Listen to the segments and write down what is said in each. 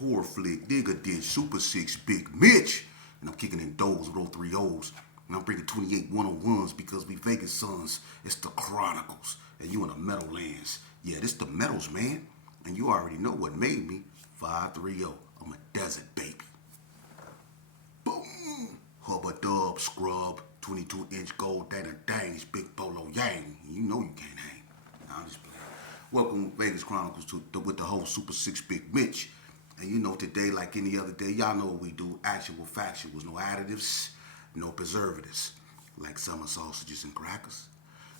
horror flick, Digga did Super 6 Big Mitch. And I'm kicking in doors with those 3 O's. And I'm bringing 28 101s because we Vegas sons. It's the Chronicles. And you in the Meadowlands. Yeah, this the Meadows, man. And you already know what made me 530. I'm a desert baby. Boom! Hubba dub, scrub, 22-inch gold, that and dang, big polo yang. You know you can't hang. Nah, I'm just playing. Welcome Vegas Chronicles with the whole Super 6 Big Mitch. And you know today, like any other day, y'all know what we do. Actual factuals, no additives, no preservatives. Like summer sausages and crackers.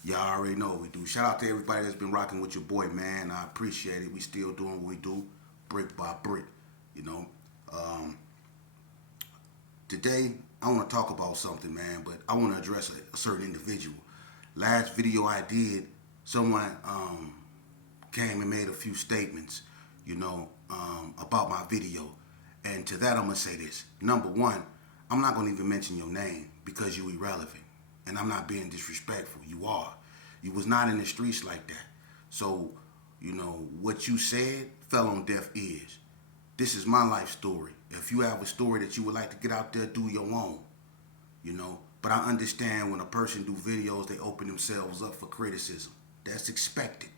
Y'all already know what we do. Shout out to everybody that's been rocking with your boy, man. I appreciate it. We still doing what we do, brick by brick, you know. Today, I want to talk about something, man, but I want to address a certain individual. Last video I did, someone came and made a few statements, you know, about my video. And to that, I'm going to say this. Number one, I'm not going to even mention your name because you irrelevant. And I'm not being disrespectful. You are. You was not in the streets like that. So, you know, what you said fell on deaf ears. This is my life story. If you have a story that you would like to get out there, do your own. You know, but I understand when a person do videos, they open themselves up for criticism. That's expected.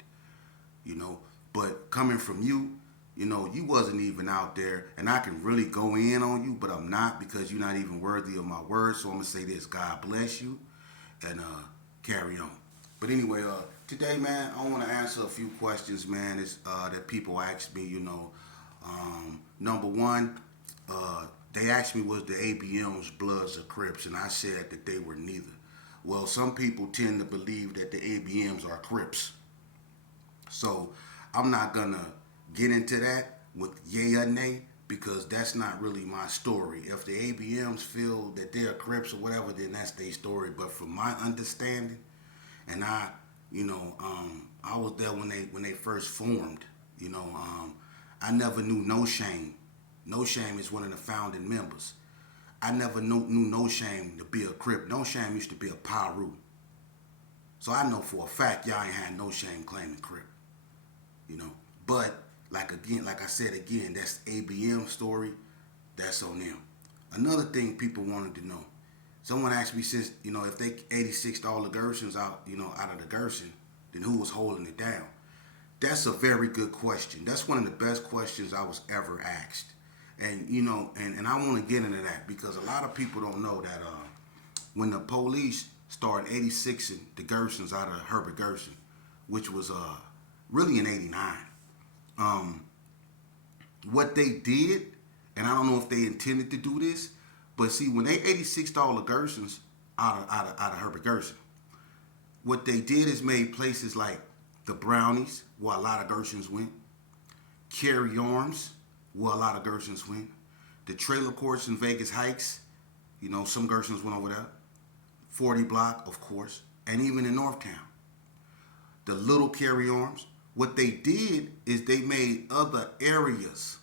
You know, but coming from you, you know, you wasn't even out there, and I can really go in on you, but I'm not because you're not even worthy of my words. So I'm gonna say this: God bless you, and carry on. But anyway, today, man, I want to answer a few questions, man, that people ask me. You know, number one, they asked me was the ABMs Bloods or Crips, and I said that they were neither. Well, some people tend to believe that the ABMs are Crips. So I'm not going to get into that with yay or nay because that's not really my story. If the ABMs feel that they're Crips or whatever, then that's their story. But from my understanding, and I was there when they first formed, you know, I never knew No Shame. No Shame is one of the founding members. I never knew No Shame to be a Crip. No Shame used to be a Piru. So I know for a fact y'all ain't had No Shame claiming Crip. You know, but like I said again, that's ABM story. That's on them. Another thing people wanted to know. Someone asked me since, you know, if they 86'd all the Gersons out, you know, out of the Gerson, then who was holding it down? That's a very good question. That's one of the best questions I was ever asked. And, you know, and I want to get into that because a lot of people don't know that when the police started 86ing the Gersons out of Herbert Gerson, which was really in 89, what they did, and I don't know if they intended to do this, but see, when they 86'd all the Gersons out of Herbert Gerson, what they did is made places like the Brownies, where a lot of Gersons went, Carry Arms, where a lot of Gersons went, the trailer courts in Vegas Heights, you know, some Gersons went over there, 40 Block, of course, and even in Northtown. The little Carry Arms, what they did is they made other areas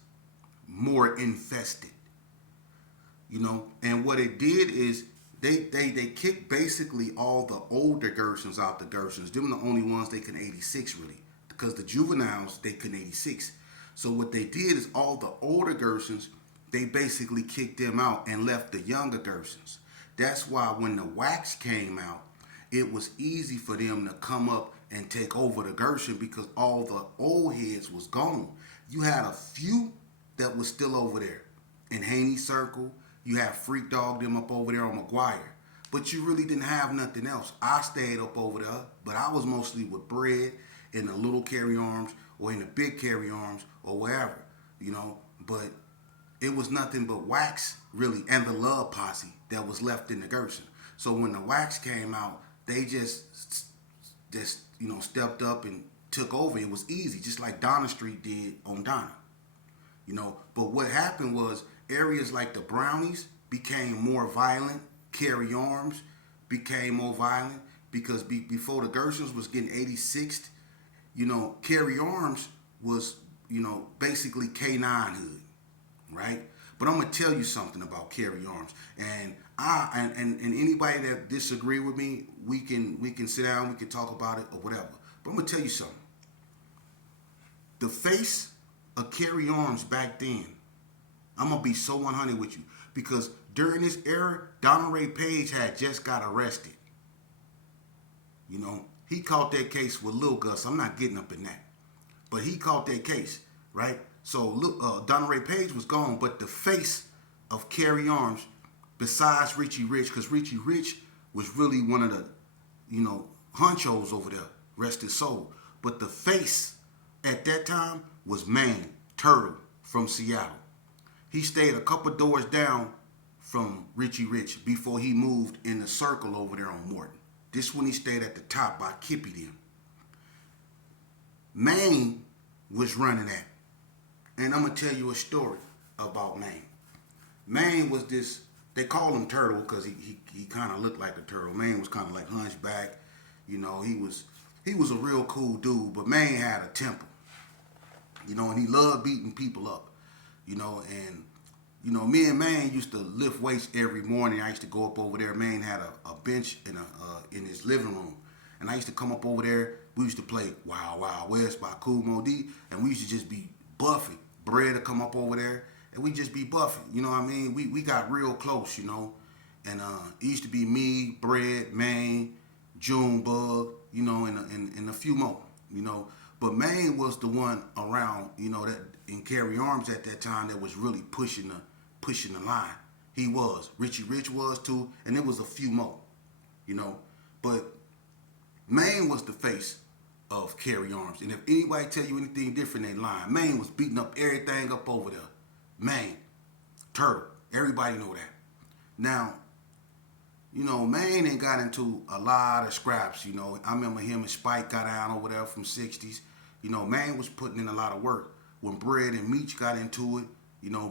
more infested. You know, and what it did is they kicked basically all the older Gersons out the Gersons. Them the only ones they can 86 really. Because the juveniles, they couldn't 86. So what they did is all the older Gersons, they basically kicked them out and left the younger Gersons. That's why when the wax came out, it was easy for them to come up and take over the Gerson because all the old heads was gone. You had a few that was still over there. In Haney Circle, you had Freak Dog them up over there on McGuire. But you really didn't have nothing else. I stayed up over there, but I was mostly with Bread in the little Carry Arms or in the big Carry Arms or wherever, you know. But it was nothing but Wax, really, and the Love Posse that was left in the Gerson. So when the Wax came out, they just you know, stepped up and took over. It was easy, just like Donna Street did on Donna. You know, but what happened was areas like the Brownies became more violent. Carry Arms became more violent because before the Gersons was getting 86th, you know, Carry Arms was, you know, basically K9 hood, right? But I'm gonna tell you something about Carry Arms, and and anybody that disagree with me, we can sit down, we can talk about it or whatever. But I'm gonna tell you something. The face of Carry Arms back then I'm gonna be so 100 with you because during this era, Donald Ray Page had just got arrested. You know, he caught that case with Lil Gus. I'm not getting up in that, but he caught that case, right? So look, Donald Ray Page was gone, but the face of Carry Arms, besides Richie Rich, because Richie Rich was really one of the, honchos over there, rest his soul. But the face at that time was Maine Turtle from Seattle. He stayed a couple doors down from Richie Rich before he moved in the circle over there on Morton. This one he stayed at the top by Kippy them. Maine was running that. And I'm going to tell you a story about Maine. Maine was this, they call him Turtle because he kind of looked like a turtle. Maine was kind of like hunchback. He was a real cool dude, but Maine had a temper. And he loved beating people up. Me and Maine used to lift weights every morning. I used to go up over there. Maine had a bench in his living room. And I used to come up over there. We used to play Wild Wild West by Kool Moe Dee. And we used to just be buffing. Bread to come up over there. And we just be buffing. You know what I mean? We got real close, And it used to be me, Bread, Maine, Junebug, and a few more, But Maine was the one around, that in Carry Arms at that time that was really pushing the line. He was. Richie Rich was too, and there was a few more, But Maine was the face of Carry Arms. And if anybody tell you anything different, they lying. Maine was beating up everything up over there. Maine. Turtle. Everybody know that. Now, Maine ain't got into a lot of scraps, I remember him and Spike got down over there from 60s. Maine was putting in a lot of work. When Bread and Meech got into it,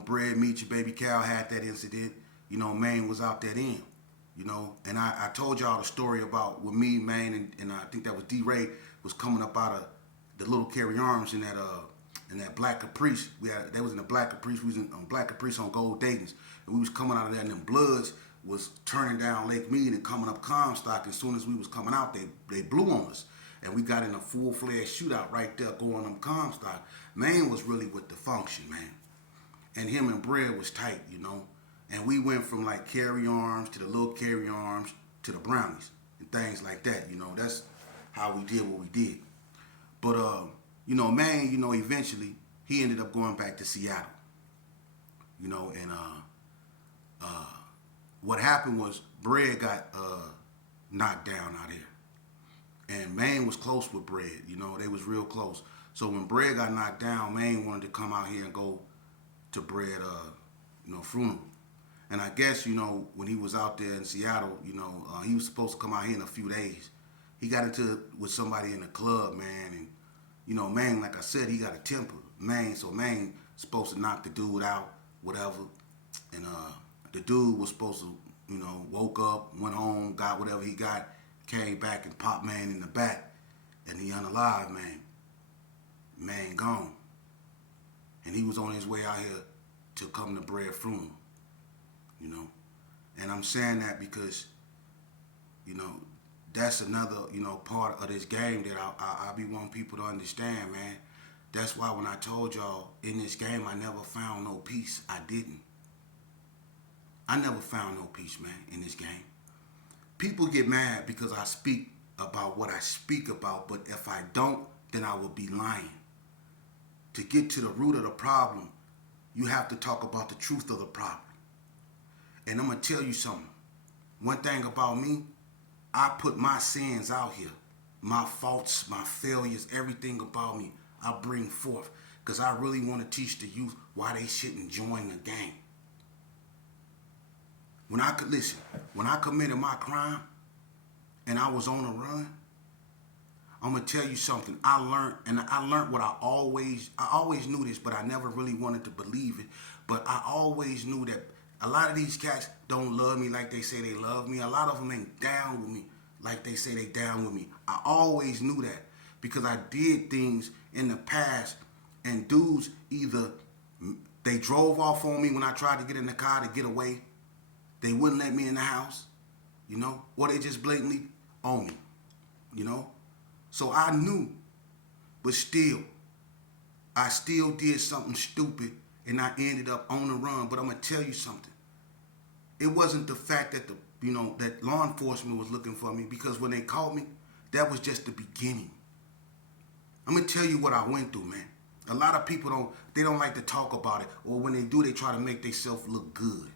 Bread, Meech, and Baby Cal had that incident, Maine was out that end, And I told y'all the story about when me, Maine, and I think that was D-Ray, was coming up out of the little Carry Arms in that Black Caprice. That was in the Black Caprice. We was on Black Caprice on Gold Datings. And we was coming out of there and them Bloods was turning down Lake Mead and coming up Comstock. As soon as we was coming out, they blew on us. And we got in a full-fledged shootout right there going on Comstock. Maine was really with the function, man. And him and Bread was tight, And we went from like Carry Arms to the little Carry Arms to the Brownies and things like that, That's how we did what we did. But, Maine, eventually he ended up going back to Seattle, and what happened was Bread got knocked down out here. And Maine was close with Bread, they was real close. So when Bread got knocked down, Maine wanted to come out here and go to Bread, funeral. And I guess, when he was out there in Seattle, he was supposed to come out here in a few days. He got into it with somebody in the club, man. And, Maine, like I said, he got a temper. So Maine supposed to knock the dude out, whatever. And the dude was supposed to, woke up, went home, got whatever he got, came back and popped Maine in the back. And he unalive, man. Maine gone. And he was on his way out here to come to Bread funeral, And I'm saying that because, that's another, part of this game that I be wanting people to understand, man. That's why when I told y'all in this game, I never found no peace. I didn't. I never found no peace, man, in this game. People get mad because I speak about what I speak about, but if I don't, then I will be lying. To get to the root of the problem, you have to talk about the truth of the problem. And I'm going to tell you something. One thing about me, I put my sins out here. My faults, my failures, everything about me, I bring forth. Because I really want to teach the youth why they shouldn't join the gang. When I committed my crime and I was on the run, I'm going to tell you something. I learned what I always knew this, but I never really wanted to believe it. But I always knew that a lot of these cats don't love me like they say they love me. A lot of them ain't down with me like they say they down with me. I always knew that because I did things in the past and dudes either they drove off on me when I tried to get in the car to get away. They wouldn't let me in the house, or they just blatantly own me, So I knew, but still, I still did something stupid and I ended up on the run. But I'm gonna tell you something. It wasn't the fact that that law enforcement was looking for me, because when they caught me, that was just the beginning. I'm gonna tell you what I went through, man. A lot of people don't like to talk about it, or when they do, they try to make themselves look good.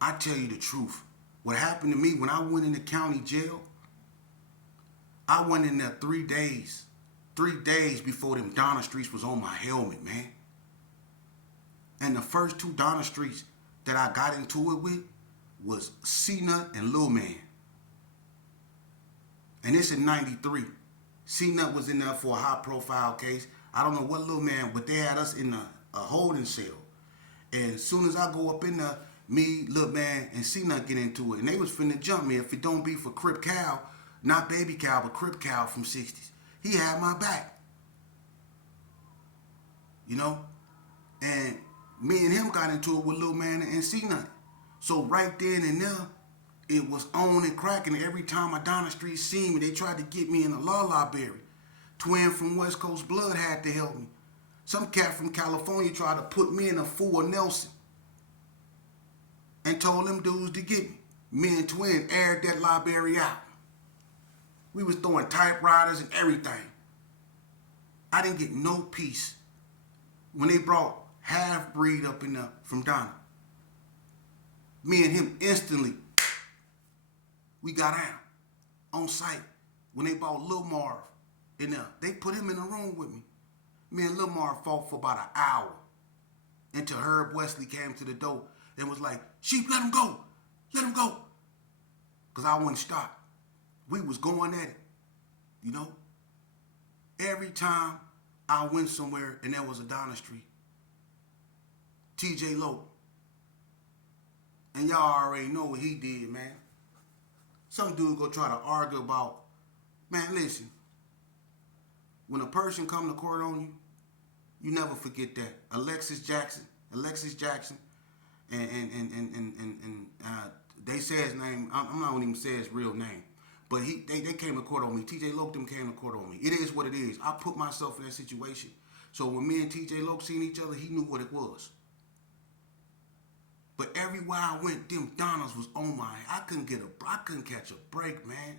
I tell you the truth. What happened to me when I went into county jail, I went in there 3 days. 3 days before them Donna Streets was on my helmet, man. And the first 2 Donna Streets that I got into it with was C-Nut and Lil Man. And it's in 93. C-Nut was in there for a high profile case. I don't know what Lil Man, but they had us in a holding cell. And as soon as I go up in there, me, Lil Man, and C-Nut get into it. And they was finna jump me if it don't be for Crip Cal, not Baby Cal, but Crip Cal from 60s. He had my back. You know? And me and him got into it with Lil Man and C-Nut. So right then and there, it was on and cracking. Every time a Donna Street seen me, they tried to get me in the law library. Twin from West Coast Blood had to help me. Some cat from California tried to put me in a full Nelson and told them dudes to get me. Me and Twin aired that library out. We was throwing typewriters and everything. I didn't get no peace when they brought Half-Breed up in there from Donna. Me and him instantly, we got out on site. When they brought Lil Marv in there, they put him in the room with me. Me and Lil Marv fought for about an hour until Herb Wesley came to the door and was like, "Sheep, let him go. Let him go." Because I wouldn't stop. We was going at it, you know? Every time I went somewhere and there was a Donna Street, TJ Lowe. And y'all already know what he did, man. Some dude go try to argue about, man, listen. When a person come to court on you, you never forget that. Alexis Jackson, and they say his name. I'm not gonna even say his real name, but they came to court on me. TJ Loke them came to court on me. It is what it is. I put myself in that situation. So when me and TJ Loke seen each other, he knew what it was. But everywhere I went, them Donnas was on my. I couldn't catch a break, man.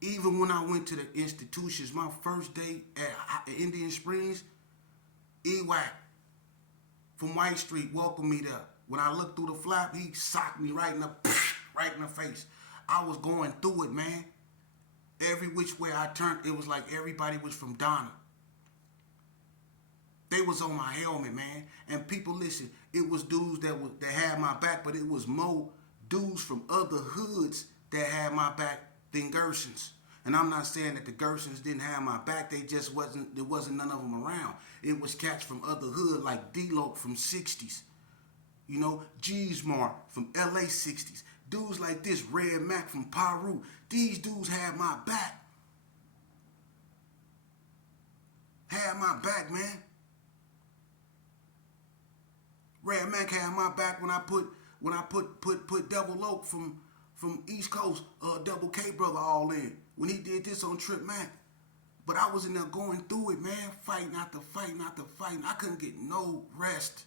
Even when I went to the institutions, my first day at Indian Springs, EWAC from White Street welcomed me there. When I looked through the flap, he socked me right in the face. I was going through it, man. Every which way I turned, it was like everybody was from Donna. They was on my helmet, man. And people, listen, it was dudes that had my back, but it was more dudes from other hoods that had my back than Gersons. And I'm not saying that the Gersons didn't have my back. There wasn't none of them around. It was cats from other hood like D-Loke from 60s. You know, G'smart from LA 60s. Dudes like this, Red Mac from Peru. These dudes had my back. Had my back, man. Red Mac had my back when I put Double Loke from East Coast, Double K brother all in. When he did this on Trip Mac. But I was in there going through it, man. Fighting after fighting after fighting. I couldn't get no rest.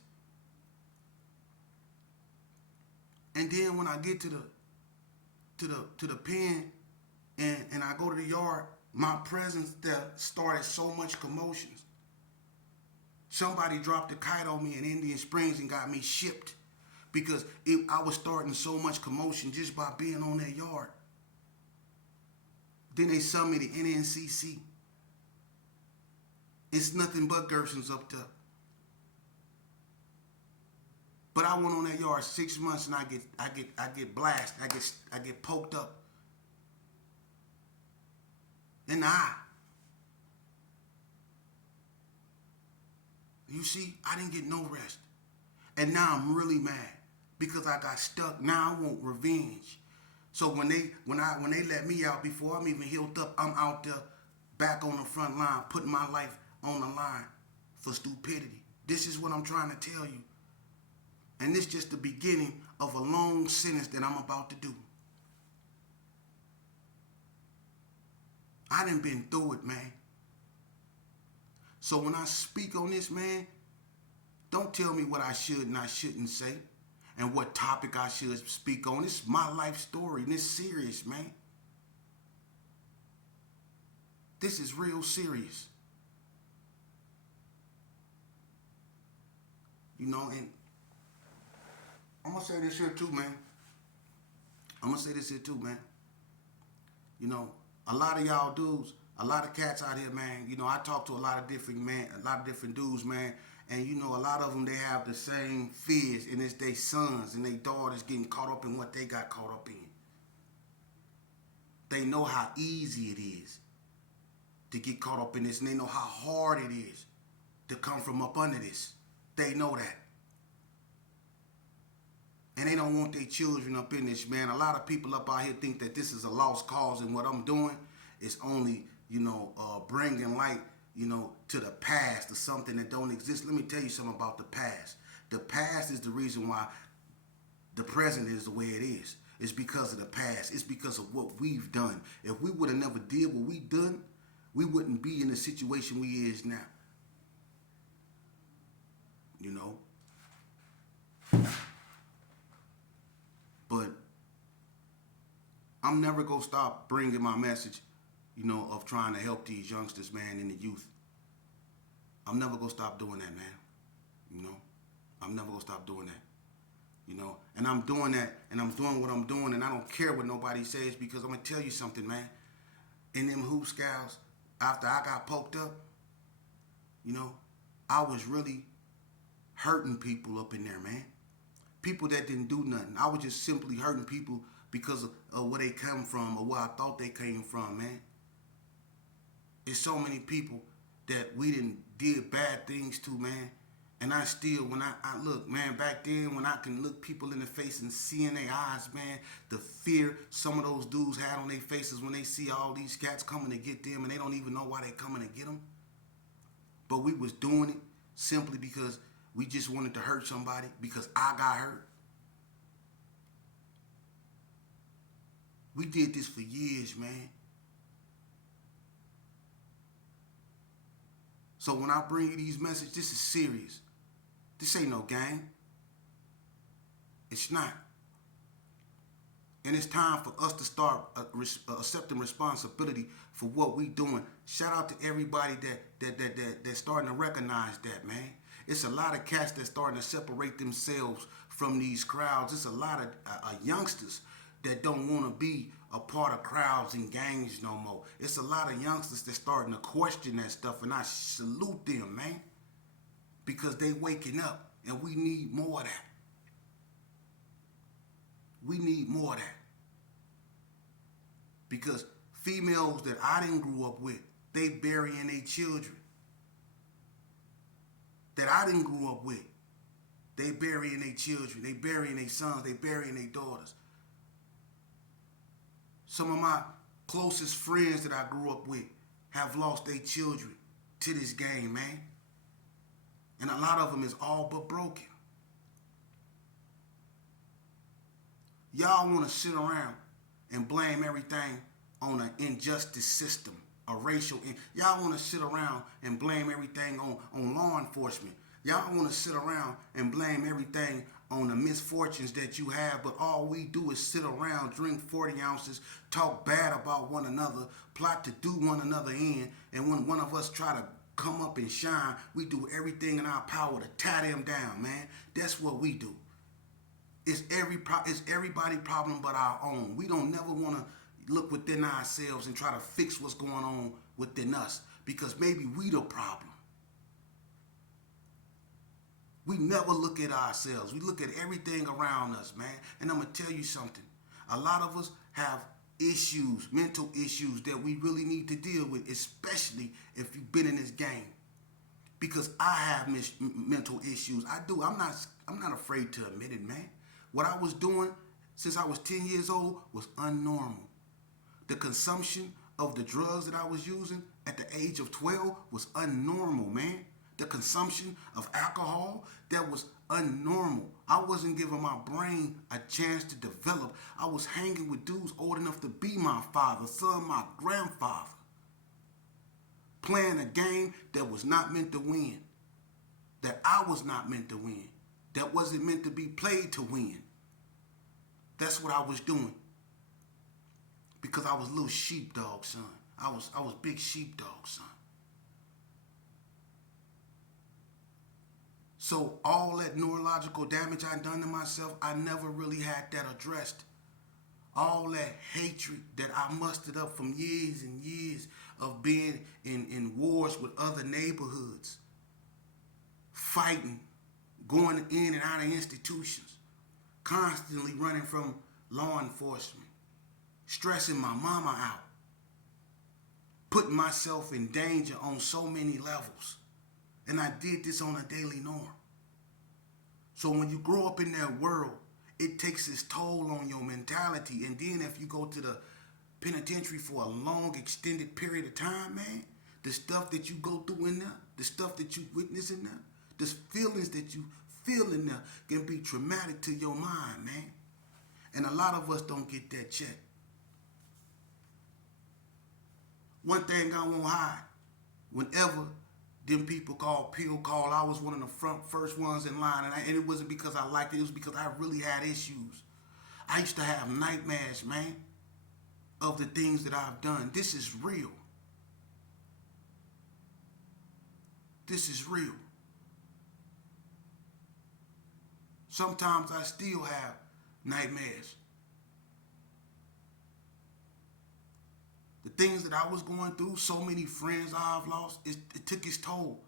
And then when I get to the pen and I go to the yard, my presence there started so much commotions. Somebody dropped a kite on me in Indian Springs and got me shipped because I was starting so much commotion just by being on that yard. Then they sent me to NNCC. It's nothing but Gersons up there. But I went on that yard 6 months and I get blasted. I get poked up in the eye. You see, I didn't get no rest. And now I'm really mad because I got stuck. Now I want revenge. So when they let me out before I'm even healed up, I'm out there back on the front line, putting my life on the line for stupidity. This is what I'm trying to tell you. And this just the beginning of a long sentence that I'm about to do. I done been through it, man. So when I speak on this, man, don't tell me what I should and I shouldn't say and what topic I should speak on. This is my life story and it's serious, man. This is real serious. You know, and I'm going to say this here too, man. I'm going to say this here too, man. You know, a lot of y'all dudes, a lot of cats out here, man. You know, I talk to a lot of different dudes, man. And you know, a lot of them, they have the same fears, and it's their sons and their daughters getting caught up in what they got caught up in. They know how easy it is to get caught up in this, and they know how hard it is to come from up under this. They know that. And they don't want their children up in this, man. A lot of people up out here think that this is a lost cause, and what I'm doing is only, bringing light, to the past, to something that don't exist. Let me tell you something about the past. The past is the reason why the present is the way it is. It's because of the past. It's because of what we've done. If we would have never did what we done, we wouldn't be in the situation we is now. You know? But I'm never going to stop bringing my message, of trying to help these youngsters, man, and the youth. I'm never going to stop doing that, man. I'm never going to stop doing that. And I'm doing that, and I'm doing what I'm doing, and I don't care what nobody says, because I'm going to tell you something, man. In them hoop scouts, after I got poked up, I was really hurting people up in there, man. People that didn't do nothing. I was just simply hurting people because of where they come from or where I thought they came from, man. There's so many people that we did bad things to, man. And I still, when I look, man, back then when I can look people in the face and see in their eyes, man, the fear some of those dudes had on their faces when they see all these cats coming to get them and they don't even know why they coming to get them. But we was doing it simply because we just wanted to hurt somebody, because I got hurt. We did this for years, man. So when I bring you these messages, this is serious. This ain't no game. It's not. And it's time for us to start accepting responsibility for what we doing. Shout out to everybody that's starting to recognize that, man. It's a lot of cats that's starting to separate themselves from these crowds. It's a lot of youngsters that don't want to be a part of crowds and gangs no more. It's a lot of youngsters that's starting to question that stuff, and I salute them, man, because they waking up, and we need more of that. We need more of that. Because females that I didn't grow up with, they burying their children. That I didn't grow up with, they burying their children, they burying their sons, they burying their daughters. Some of my closest friends that I grew up with have lost their children to this game, man. And a lot of them is all but broken. Y'all want to sit around and blame everything on an injustice system, a racial. Y'all want to sit around and blame everything on law enforcement. Y'all want to sit around and blame everything on the misfortunes that you have, but all we do is sit around, drink 40 ounces, talk bad about one another, plot to do one another in, and when one of us try to come up and shine, we do everything in our power to tie them down, man. That's what we do. It's everybody's problem but our own. We don't never want to look within ourselves and try to fix what's going on within us, because maybe we the problem. We never look at ourselves. We look at everything around us, man. And I'm going to tell you something. A lot of us have issues, mental issues that we really need to deal with, especially if you've been in this game. Because I have mental issues. I do. I'm not afraid to admit it, man. What I was doing since I was 10 years old was unnormal. The consumption of the drugs that I was using at the age of 12 was unnormal, man. The consumption of alcohol, that was unnormal. I wasn't giving my brain a chance to develop. I was hanging with dudes old enough to be my father, son, my grandfather. playing a game that was not meant to win, that I was not meant to win, that wasn't meant to be played to win. That's what I was doing. Because I was little sheepdog, son. I was big sheepdog, son. So all that neurological damage I done to myself, I never really had that addressed. All that hatred that I mustered up from years and years of being in wars with other neighborhoods, fighting, going in and out of institutions, constantly running from law enforcement, stressing my mama out, putting myself in danger on so many levels. And I did this on a daily norm. So when you grow up in that world, it takes its toll on your mentality. And then if you go to the penitentiary for a long, extended period of time, man, the stuff that you go through in there, the stuff that you witness in there, the feelings that you feel in there can be traumatic to your mind, man. And a lot of us don't get that check. One thing I won't hide, whenever them people called pill call, I was one of the first ones in line. And it wasn't because I liked it. It was because I really had issues. I used to have nightmares, man, of the things that I've done. This is real. This is real. Sometimes I still have nightmares. The things that I was going through, so many friends I've lost, it took its toll.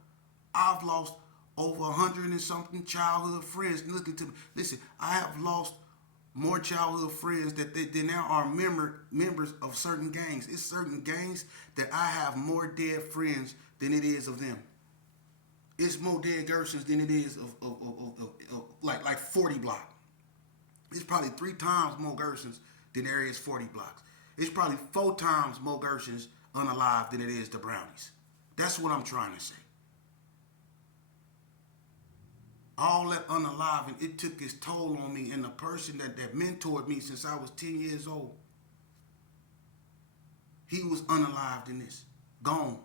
I've lost over 100 and something childhood friends. Listen to me. Listen, I have lost more childhood friends that they now are members of certain gangs. It's certain gangs that I have more dead friends than it is of them. It's more dead Gersons than it is of like 40 block. It's probably 3 times more Gersons than there is 40 blocks. It's probably 4 times more Gersons unalive than it is the Brownies. That's what I'm trying to say. All that unaliving, it took its toll on me, and the person that mentored me since I was 10 years old, he was unalived in this, gone.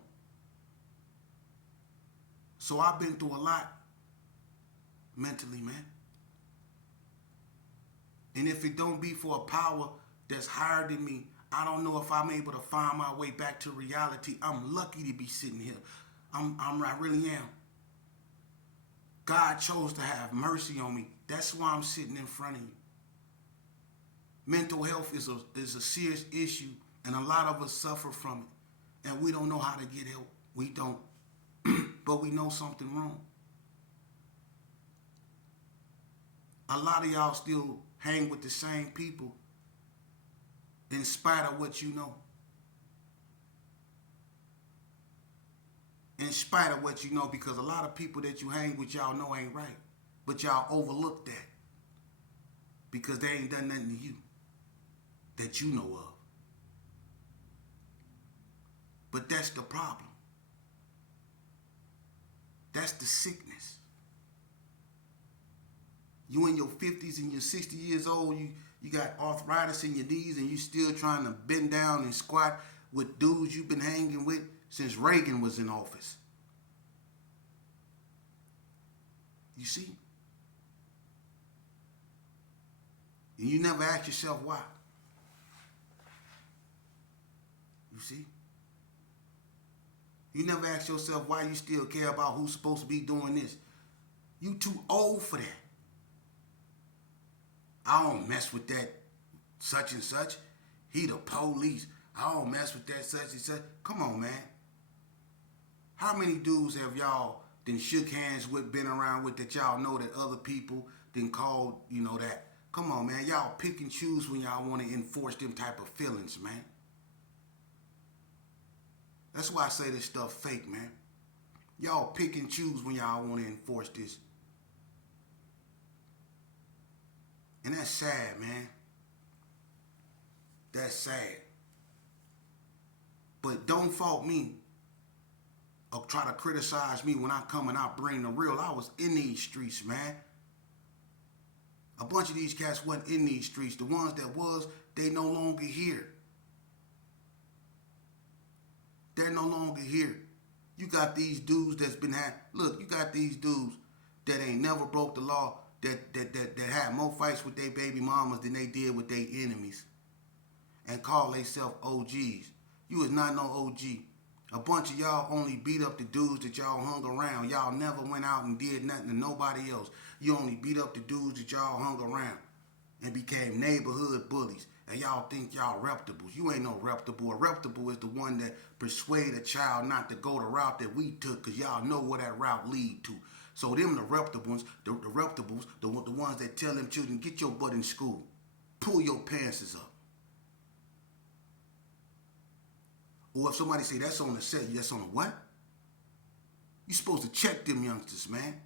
So I've been through a lot mentally, man. And if it don't be for a power that's higher than me, I don't know if I'm able to find my way back to reality. I'm lucky to be sitting here. I really am. God chose to have mercy on me. That's why I'm sitting in front of you. Mental health is a serious issue, and a lot of us suffer from it. And we don't know how to get help. We don't. But we know something wrong. A lot of y'all still hang with the same people in spite of what you know. In spite of what you know, because a lot of people that you hang with y'all know ain't right. But y'all overlook that. Because they ain't done nothing to you that you know of. But that's the problem. That's the sickness. You in your 50s and you're 60 years old, you got arthritis in your knees and you still trying to bend down and squat with dudes you've been hanging with since Reagan was in office. You see? And you never ask yourself why. You see? You never ask yourself why you still care about who's supposed to be doing this. You too old for that. I don't mess with that such and such. He the police. I don't mess with that such and such. Come on, man. How many dudes have y'all then shook hands with, been around with, that y'all know that other people then called, that? Come on, man. Y'all pick and choose when y'all want to enforce them type of feelings, man. That's why I say this stuff fake, man. Y'all pick and choose when y'all want to enforce this. And that's sad, man. That's sad. But don't fault me or try to criticize me when I come and I bring the real. I was in these streets, man. A bunch of these cats wasn't in these streets. The ones that was, they no longer here. They're no longer here. You got these dudes that's been look, you got these dudes that ain't never broke the law, that had more fights with their baby mamas than they did with their enemies, and call themselves OGs. You is not no OG. A bunch of y'all only beat up the dudes that y'all hung around. Y'all never went out and did nothing to nobody else. You only beat up the dudes that y'all hung around and became neighborhood bullies. And y'all think y'all reputables. You ain't no reputable. A reputable is the one that persuade a child not to go the route that we took, because y'all know where that route lead to. So them the reputables, the ones that tell them children, get your butt in school. Pull your pants up. Or if somebody say that's on the set, that's on the what? You supposed to check them youngsters, man.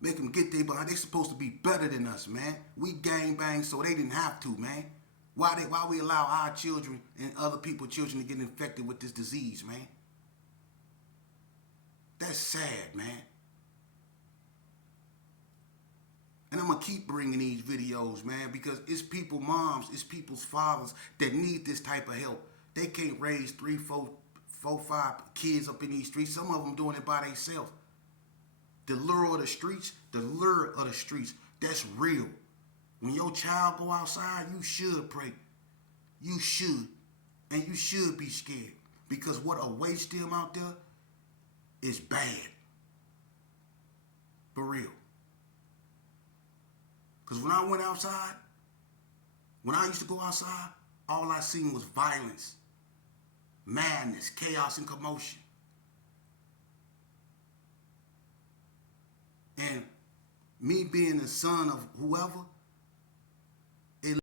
Make them get their behind. They supposed to be better than us, man. We gang bang so they didn't have to, man. Why we allow our children and other people's children to get infected with this disease, man? That's sad, man. And I'm going to keep bringing these videos, man, because it's people's moms, it's people's fathers that need this type of help. They can't raise 3, 4, 5 kids up in these streets. Some of them doing it by themselves. The lure of the streets, that's real. When your child go outside, you should pray. You should. And you should be scared. Because what awaits them out there is bad. For real. Because when I went outside, when I used to go outside, all I seen was violence, madness, chaos, and commotion. And me being the son of whoever,